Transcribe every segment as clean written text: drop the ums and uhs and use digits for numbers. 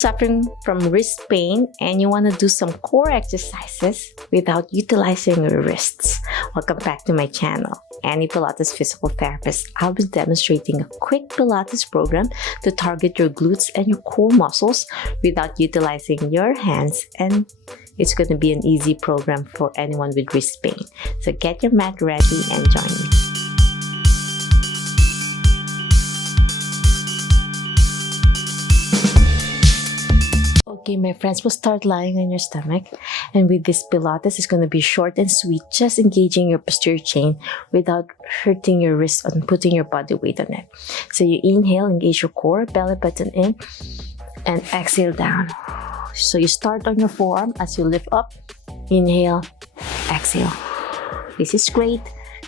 Suffering from wrist pain and you want to do some core exercises without utilizing your wrists, welcome back to my channel. Annie Pilates Physical Therapist. I'll be demonstrating a quick Pilates program to target your glutes and your core muscles without utilizing your hands, and it's going to be an easy program for anyone with wrist pain. So get your mat ready and join me. Okay, my friends, will start lying on your stomach, and with this Pilates, it's going to be short and sweet, just engaging your posterior chain without hurting your wrist and putting your body weight on it. So you inhale, engage your core, belly button in, and exhale down. So you start on your forearm as you lift up, inhale, exhale. This is great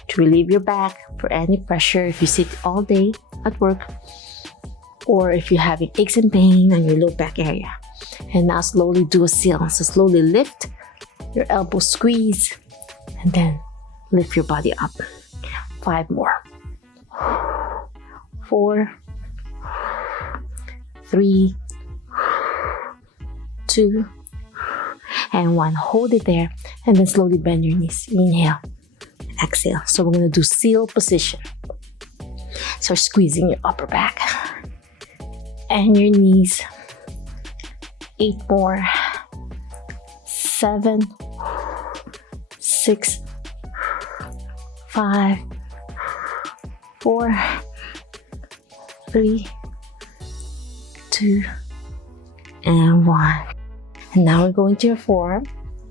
to relieve your back for any pressure if you sit all day at work, or if you're having aches and pain on your low back area. And now slowly do a seal. So slowly lift your elbow, squeeze, and then lift your body up. 5 more. 4, 3, 2, and 1. Hold it there, and then slowly bend your knees. Inhale, exhale. So we're gonna do seal position. So squeezing your upper back and your knees. 8 more. 7, 6, 5, 4, 3, 2, and 1. And now we're going to your forearm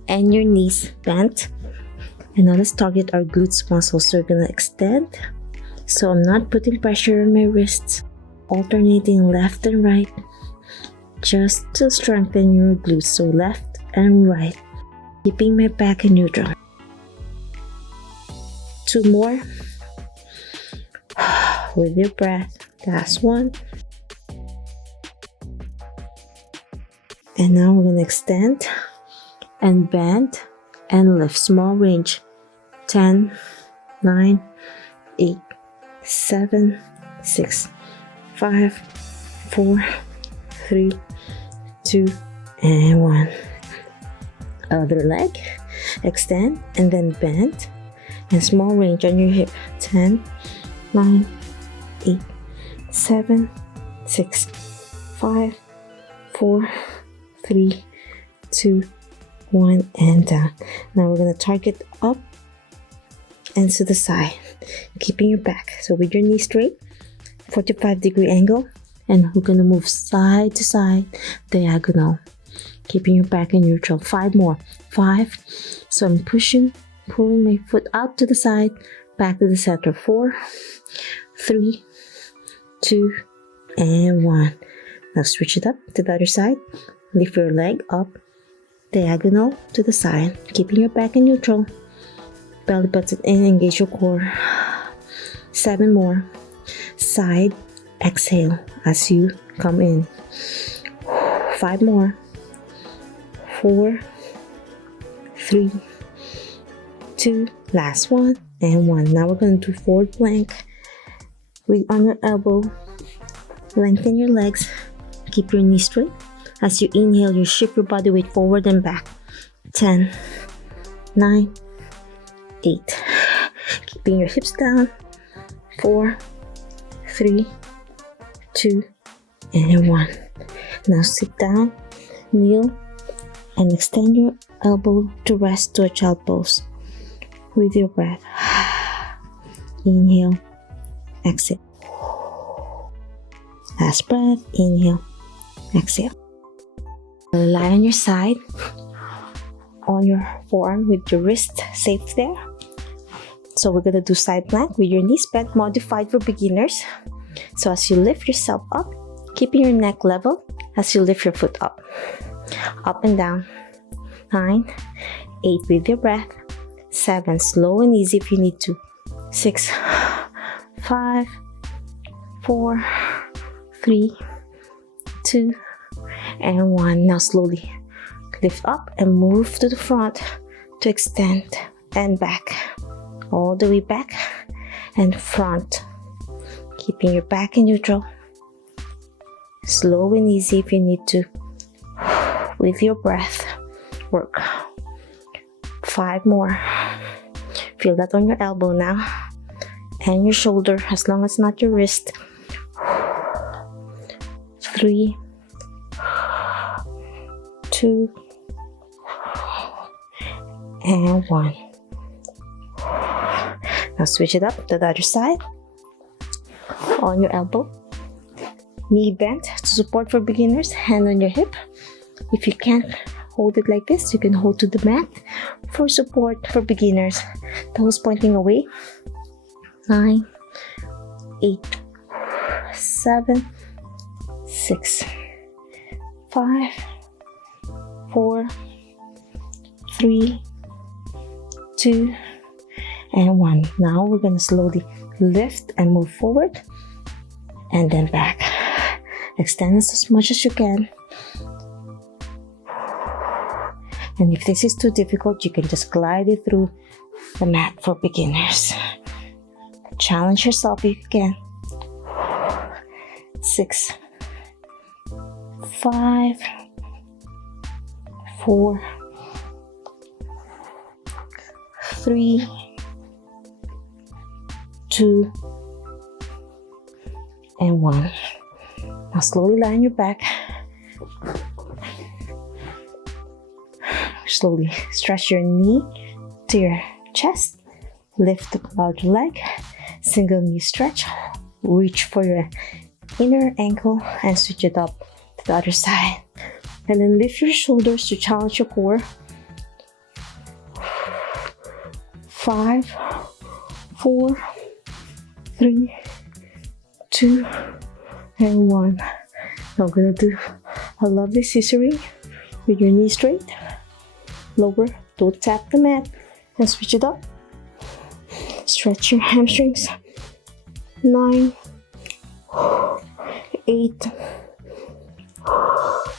and your knees bent. And now let's target our glutes muscles. So we're gonna extend. So I'm not putting pressure on my wrists, alternating left and right, just to strengthen your glutes. So left and right, keeping my back in neutral. 2 more. With your breath. Last one. And now we're gonna extend and bend and lift. Small range. 10, 9, 8, 7, 6, 5, 4, 3, 2, and 1. Other leg. Extend and then bend. And small range on your hip. 10, 9, 8, 7, 6, 5, 4, 3, 2, 1, and down. Now we're going to target up and to the side, keeping your back. So with your knee straight, 45-degree angle, and we're going to move side to side, diagonal, keeping your back in neutral. 5 more. 5. So I'm pulling my foot out to the side, back to the center. 4, 3, 2, and 1. Now switch it up to the other side. Lift your leg up, diagonal to the side, keeping your back in neutral. Belly button in, engage your core. 7 more. Side, exhale as you come in. 5 more. 4, 3, 2, last one, and 1. Now we're going to do forward plank on your elbow. Lengthen your legs. Keep your knees straight. As you inhale, you shift your body weight forward and back. 10, 9, 8. Keeping your hips down. 4, 3, 2, and 1. Now sit down, kneel, and extend your elbow to rest to a child pose. With your breath. Inhale, exhale. Last breath. Inhale, exhale. Lie on your side, on your forearm with your wrist safe there. So we're gonna do side plank with your knees bent, modified for beginners. So as you lift yourself up, keeping your neck level as you lift your foot up and down. 9, 8 with your breath. 7, slow and easy if you need to. 6, 5, 4, 3, 2, and 1. Now slowly lift up and move to the front to extend and back. All the way back and front. Keeping your back in neutral. Slow and easy if you need to. with your breath. Work. 5 more. Feel that on your elbow now and your shoulder, as long as not your wrist. 3, 2, and 1. Now switch it up to the other side. On your elbow, knee bent to support for beginners, hand on your hip. If you can't hold it like this, you can hold to the mat for support for beginners. Toes pointing away. 9, 8, 7, 6, 5, 4, 3, 2, and 1. Now we're going to slowly lift and move forward and then back. Extend as much as you can. And if this is too difficult, you can just glide it through the mat for beginners. Challenge yourself if you can. 6, 5, 4, 3, 2, and 1. Now slowly lie on your back. Slowly stretch your knee to your chest. Lift about your leg. Single knee stretch. Reach for your inner ankle and switch it up to the other side. And then lift your shoulders to challenge your core. 5, 4, 3, 2, and 1. Now we're gonna do a lovely scissoring with your knee straight. Lower, don't tap the mat, and switch it up. Stretch your hamstrings. 9, 8,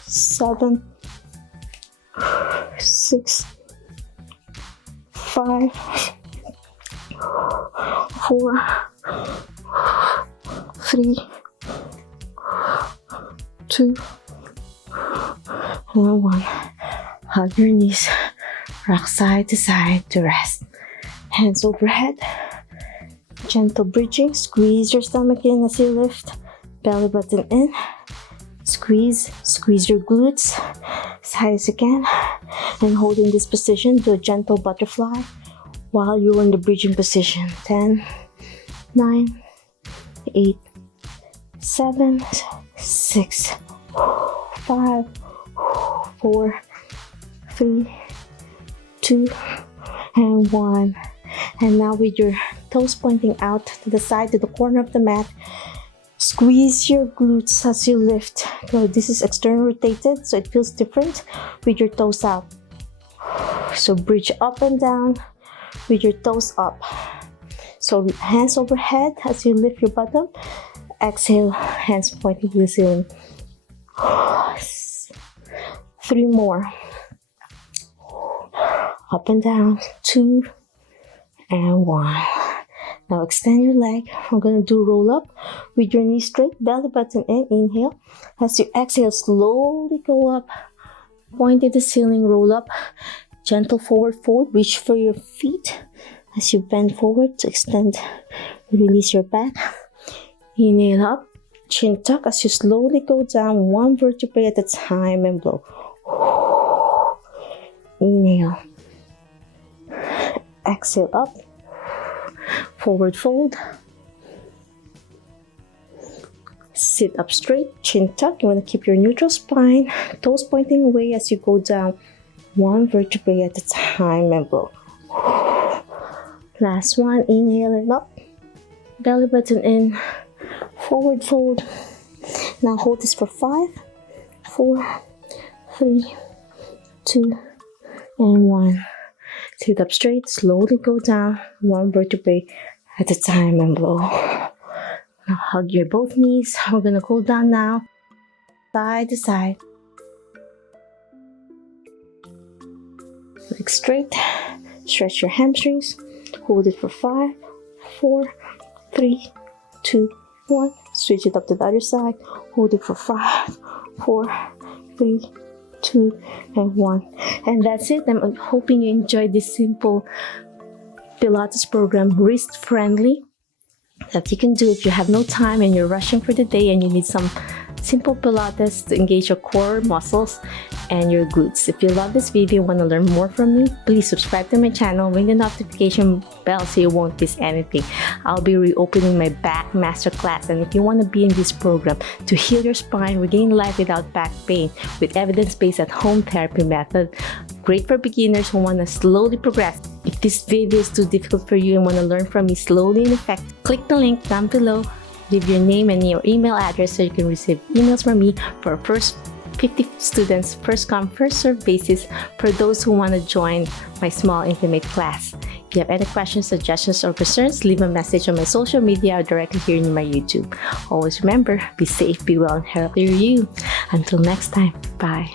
7, 6, 5, 4, 3, 2, and 1. Hug your knees, rock side to side to rest. Hands overhead. Gentle bridging. Squeeze your stomach in as you lift. Belly button in. Squeeze your glutes as high as you can. And hold in this position, do a gentle butterfly while you're in the bridging position. 10, 9, 8, 7, 6, 5, 4, 3, 2, and 1. And now with your toes pointing out to the side, to the corner of the mat, squeeze your glutes as you lift. So this is external rotated, so it feels different with your toes out. So bridge up and down with your toes up. So hands overhead as you lift your bottom. Exhale, hands pointing to the ceiling. 3 more. Up and down. 2 and 1. Now extend your leg. I'm gonna do roll up with your knee straight, belly button in. Inhale. As you exhale, slowly go up. Point at the ceiling, roll up. Gentle forward fold. Reach for your feet as you bend forward to extend. Release your back. Inhale up. Chin tuck as you slowly go down, 1 vertebrae at a time, and blow. Inhale. Exhale up. Forward fold. Sit up straight, chin tuck. You want to keep your neutral spine, toes pointing away as you go down, 1 vertebrae at a time, and blow. Last one. Inhale and up. Belly button in. Forward fold. Now hold this for 5, 4, 3, 2, and 1. Sit up straight, slowly go down, 1 vertebrae at a time, and blow. Now hug your both knees. We're gonna go down now, side to side. Legs straight. Stretch your hamstrings. Hold it for 5, 4, 3, 2, 1. Switch it up to the other side. Hold it for 5, 4, 3, 2, and 1. And that's it. I'm hoping you enjoyed this simple Pilates program, wrist friendly, that you can do if you have no time and you're rushing for the day and you need some simple Pilates to engage your core muscles and your glutes. If you love this video and want to learn more from me, please subscribe to my channel, ring the notification bell so you won't miss anything. I'll be reopening my back masterclass, and if you want to be in this program to heal your spine, regain life without back pain with evidence-based at-home therapy method, great for beginners who want to slowly progress. If this video is too difficult for you and want to learn from me slowly and effectively, click the link down below. Leave your name and your email address so you can receive emails from me for first 50 students, first come, first serve basis for those who want to join my small intimate class. If you have any questions, suggestions, or concerns, leave a message on my social media or directly here in my YouTube. Always remember, be safe, be well, and healthy you. Until next time, bye.